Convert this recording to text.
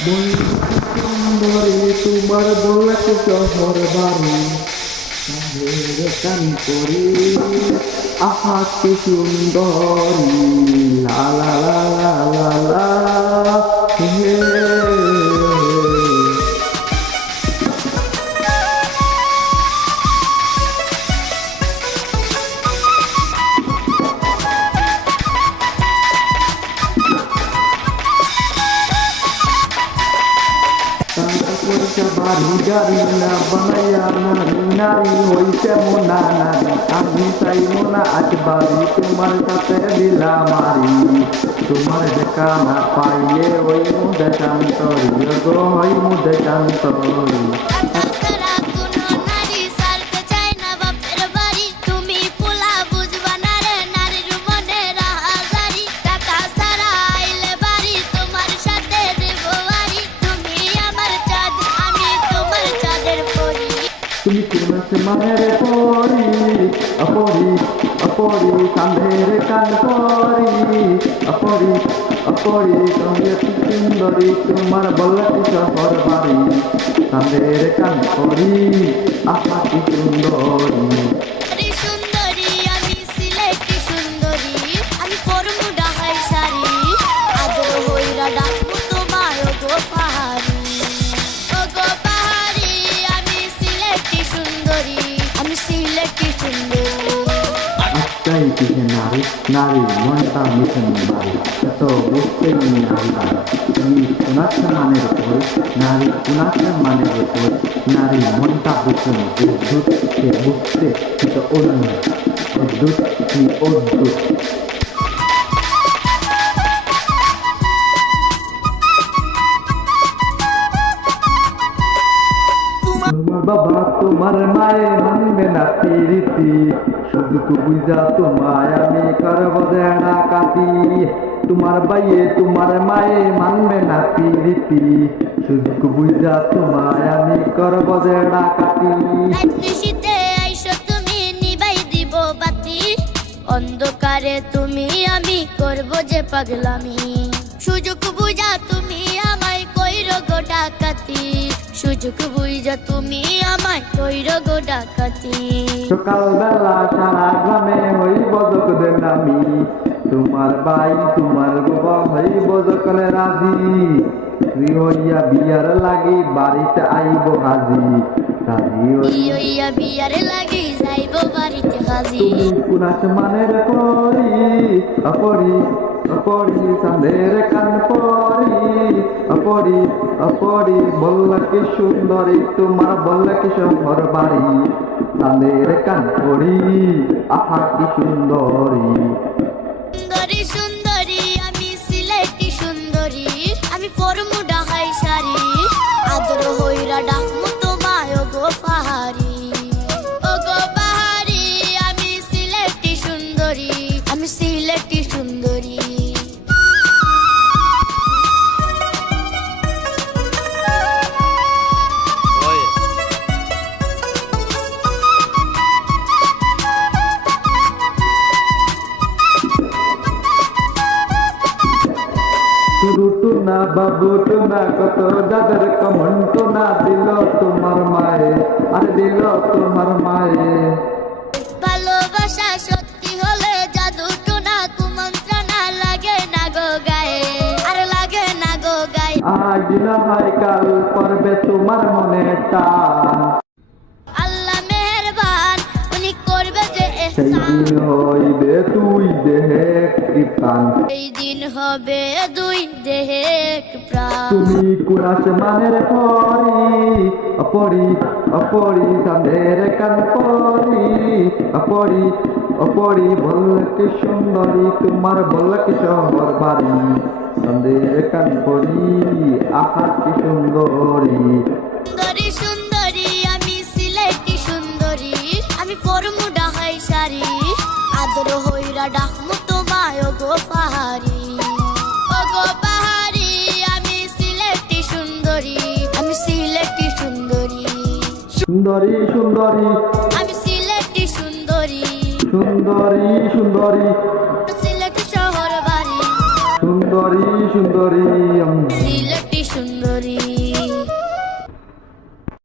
সুন্দরী তোমার বলতে শহর বাড়ি চাঁদের কান করি আহা কি সুন্দরী লা লা লা লা লা লা হে বাড়ি গাড়ি না বানাইয়া নারী নারী হইতে মোনা নারী আমি চাই মোনা আজ বাড়ি তোমার সাথে দিলা মারি তোমার দেখা না পাইলে ওই মুদে শান্তরি গো হই মুদে শান্তরি তুমি কোন মানের পরি অপরি অপরি কান্ধের কান পরি অপরি অপরি তুমি সুন্দরী তোমার বলতি শহর বাড়ি কান্ধের কান পরি আহা কি সুন্দরী নারী নারী মনটা মিশন বাড়ি এত বুঝতেই নারী তুমি কুনাথ মানের উপর নারী কুনাথ মানের উপর নারী মনটা ভীষণ অদ্ভুত সে বুঝতে সেটা অন্য অদ্ভুত কি অদ্ভুত তোমার বাবা তোমার মায়ে মানবে না রীতি শুধু তো বুঝা তোমায় আমি করব দেনা কাটি তোমার বাইয়ে তোমার মায়ে মানবে না রীতি শুধু তো বুঝা তোমায় আমি করব দেনা কাটি অন্ধকারে তুমি আমি করব যে পাগলামি সুযোগ বুঝা তুমি আমায় কইরো গো ডাকাতি সুযোগ বুঝা তুমি আমায় কইরো গো ডাকাতি সকালবেলা সারা গ্রামে হইব দোকদের নামি তোমার বাই তোমার বাবা হইব দোকলে রাজি হইয়া বিয়ার লাগি বাড়িতে আইব হাজি হইয়া বিয়ার লাগি যাইব বাড়িতে হাজি তুমি কুনাস মানের পরি অপরি অপরি চাঁদের কান পরি অপরি অপরি বললা কি সুন্দরী তোমার বললা কি শহর বাড়ি চাঁদের কান পরি আহা কি সুন্দরী সুন্দরী সুন্দরী আমি সিলেটি সুন্দরী আমি পরমু ঢাকাই শাড়ি আদর হইরা ডাকমু তোমায় গো পাহাড়ি ও গো পাহাড়ি আমি সিলেটি সুন্দরী আমি সিলেটি সুন্দরী টুনা বাবু টুনা কত দাদার কমন টুনা দিল তোমার মায়ে আর দিল তোমার মায়ে ভালোবাসা সত্যি হলে জাদু টুনা কুমন্ত্রণা লাগে না গো গায়ে আর লাগে না গো গায়ে আজ না হয় কাল পর্বে তোমার মনে টান আল্লাহ মেহেরবান উনি করবে যে সেই দিন হইবে তুই দেহে কৃপান এই দিন হবে দুই দেহে প্রাণ তুমি কুরাস মানের পরি অপরি অপরি চাঁদের কান পরি অপরি অপরি বললে কি সুন্দরী তোমার বললে কি শহর বাড়ি চাঁদের কান পরি আহা কি সুন্দরী সুন্দরী সুন্দরী আমি সিলেটি সুন্দরী আমি পরমু ঢাকাই শাড়ি আদর হইরা ডাকমু তোমায় গো পাহাড়ি ও গো পাহাড়ি আমি সিলেটি সুন্দরী আমি সিলেটি সুন্দরী সুন্দরী সুন্দরী আমি সিলেটি সুন্দরী সুন্দরী সুন্দরী সিলেটি শহর বাড়ি সুন্দরী সুন্দরী সিলেটি